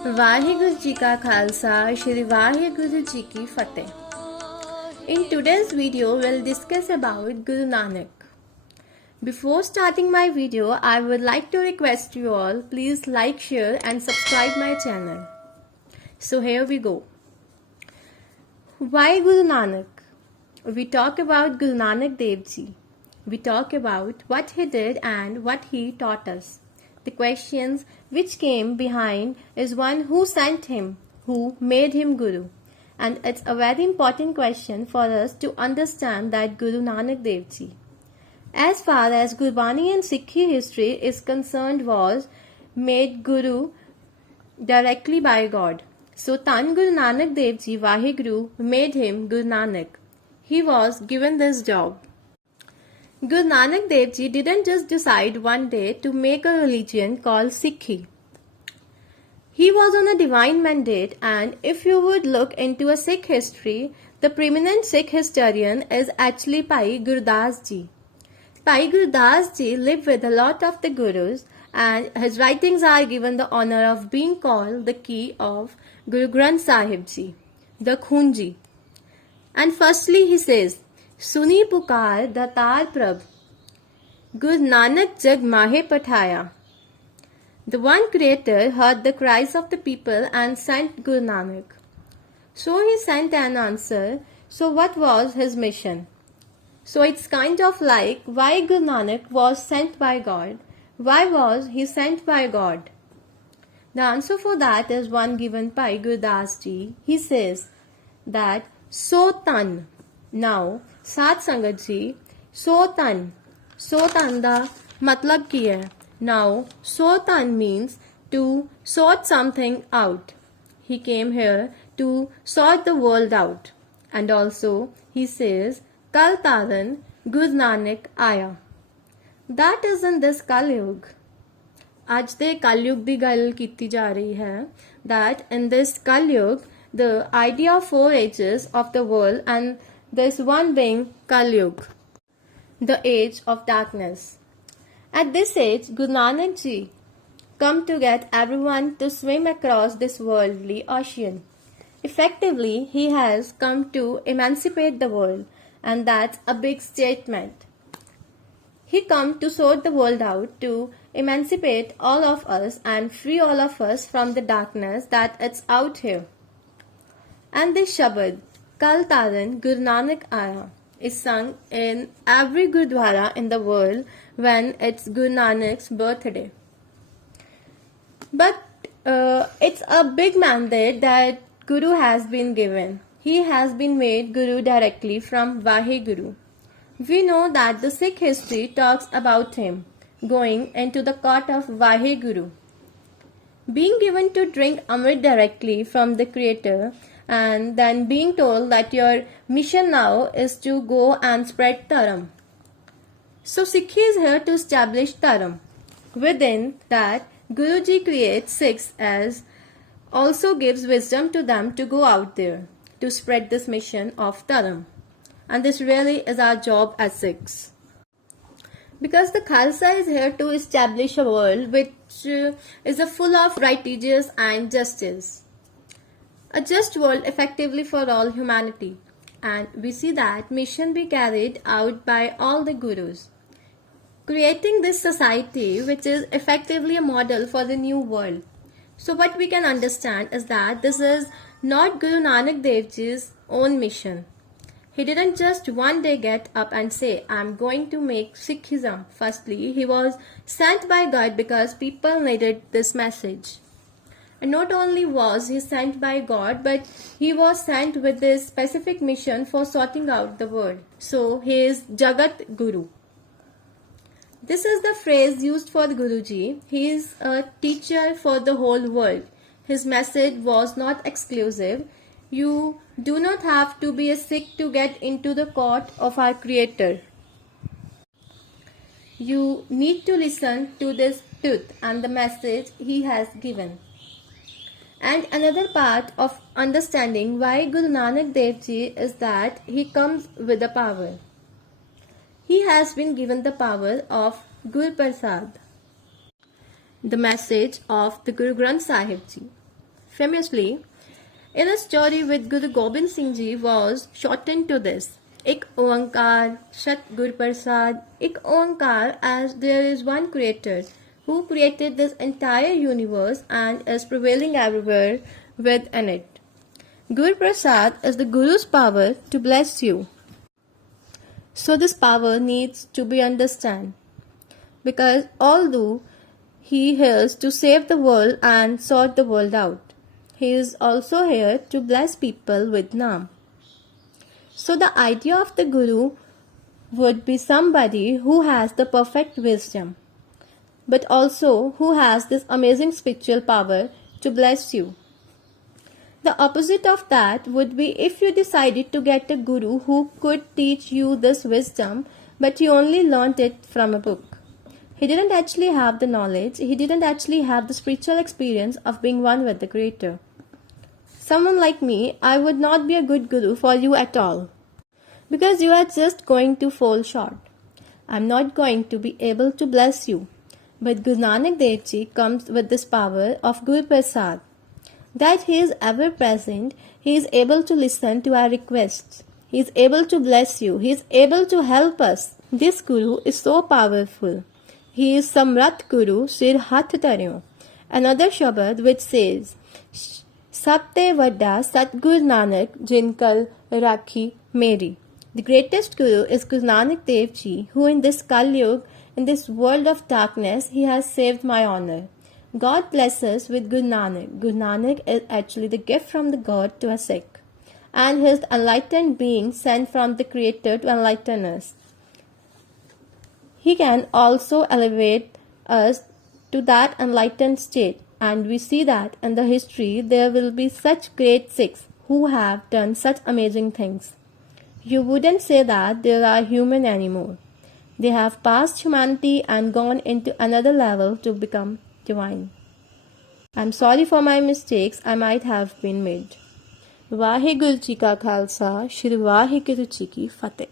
वाहिगुरु जी का खालसा श्री वाहिगुरु जी की फतेह. In today's video, we'll discuss about Guru Nanak. Before starting my video, I would like to request you all, please like, share and subscribe my channel. So here we go. Why Guru Nanak? We talk about Guru Nanak Dev Ji. We talk about what he did and what he taught us. The questions which came behind is one who sent him, who made him Guru. And it's a very important question for us to understand that Guru Nanak Dev Ji, as far as Gurbani and Sikhi history is concerned, was made Guru directly by God. So Tan Guru Nanak Dev Ji Vaheguru made him Guru Nanak. He was given this job. Guru Nanak Dev Ji didn't just decide one day to make a religion called Sikhi. He was on a divine mandate, and if you would look into a Sikh history, the preeminent Sikh historian is actually Bhai Gurdas Ji. Bhai Gurdas Ji lived with a lot of the Gurus, and his writings are given the honor of being called the key of Guru Granth Sahib Ji, the Khunji. And firstly he says, Suni pukar datar prabh, Guru Nanak jag mahe pathaya. The one creator heard the cries of the people and sent Guru Nanak. So he sent an answer. So what was his mission? So it's kind of like why Guru Nanak was sent by God. Why was he sent by God? The answer for that is one given by Gurdas Ji. He says that so tan. Now, Sat Sangat Ji, so tan da matlab ki hai. Now, so tan means to sort something out. He came here to sort the world out. And also, he says, Kal taran Guru Nanak aya. That is in this Kal Yug. आज दे कलयुग दी गल कीती जा रही है that in this Kalyug, the idea of 4 ages of the world and this one being Kalyug, the age of darkness. At this age, Guru Nanak Ji come to get everyone to swim across this worldly ocean. Effectively, he has come to emancipate the world, and that's a big statement. He come to sort the world out, to emancipate all of us and free all of us from the darkness that it's out here. And this Shabad, Kal Taran Guru Nanak Aya, is sung in every Gurdwara in the world when it's Guru Nanak's birthday. But it's a big mandate that Guru has been given. He has been made Guru directly from Vaheguru. We know that the Sikh history talks about him going into the court of Vaheguru, being given to drink Amrit directly from the Creator, and then being told that your mission now is to go and spread Dharam. So Sikhi is here to establish Dharam. Within that, Guruji creates Sikhs as also gives wisdom to them to go out there to spread this mission of Dharam. And this really is our job as Sikhs. Because the Khalsa is here to establish a world which is full of righteousness and justice. A just world effectively for all humanity. And we see that mission be carried out by all the Gurus, creating this society which is effectively a model for the new world. So what we can understand is that this is not Guru Nanak Dev Ji's own mission. He didn't just one day get up and say, I'm going to make Sikhism. Firstly, he was sent by God because people needed this message. And not only was he sent by God, but he was sent with this specific mission for sorting out the world. So he is Jagat Guru. This is the phrase used for the Guruji. He is a teacher for the whole world. His message was not exclusive. You do not have to be a Sikh to get into the court of our Creator. You need to listen to this truth and the message he has given. And another part of understanding why Guru Nanak Dev Ji is that he comes with the power. He has been given the power of Gur Prasad, the message of the Guru Granth Sahib Ji. famously, in a story with Guru Gobind Singh Ji was shortened to this: Ik Oankar, Shat Gur Prasad, Ik Oankar, as there is one creator who created this entire universe and is prevailing everywhere within it. Gur Prasad is the Guru's power to bless you. So this power needs to be understood, because although he is to save the world and sort the world out, he is also here to bless people with Naam. So the idea of the Guru would be somebody who has the perfect wisdom, but also who has this amazing spiritual power to bless you. The opposite of that would be if you decided to get a guru who could teach you this wisdom, but you only learnt it from a book. He didn't actually have the knowledge, he didn't actually have the spiritual experience of being one with the Creator. Someone like me, I would not be a good guru for you at all, because you are just going to fall short. I'm not going to be able to bless you. But Guru Nanak Dev Ji comes with this power of Gur Prasad, that he is ever present, he is able to listen to our requests, he is able to bless you, he is able to help us. This Guru is so powerful. He is Samrat Guru Sir Hath Taryo. Another Shabad which says, Sabte Vadda Satgur Nanak Jinkal Rakhi Meri. The greatest Guru is Guru Nanak Dev Ji, who in this Kali Yuga, in this world of darkness, he has saved my honor. God bless us with Guru Nanak. Guru Nanak is actually the gift from the God to a Sikh, and he is the enlightened being sent from the Creator to enlighten us. He can also elevate us to that enlightened state, and we see that in the history there will be such great Sikhs who have done such amazing things. You wouldn't say that they are human anymore. They have passed humanity and gone into another level to become divine. I'm sorry for my mistakes I might have been made. Vaheguru Ji Ka Khalsa, Shri Vaheguru Ji Ki Fateh.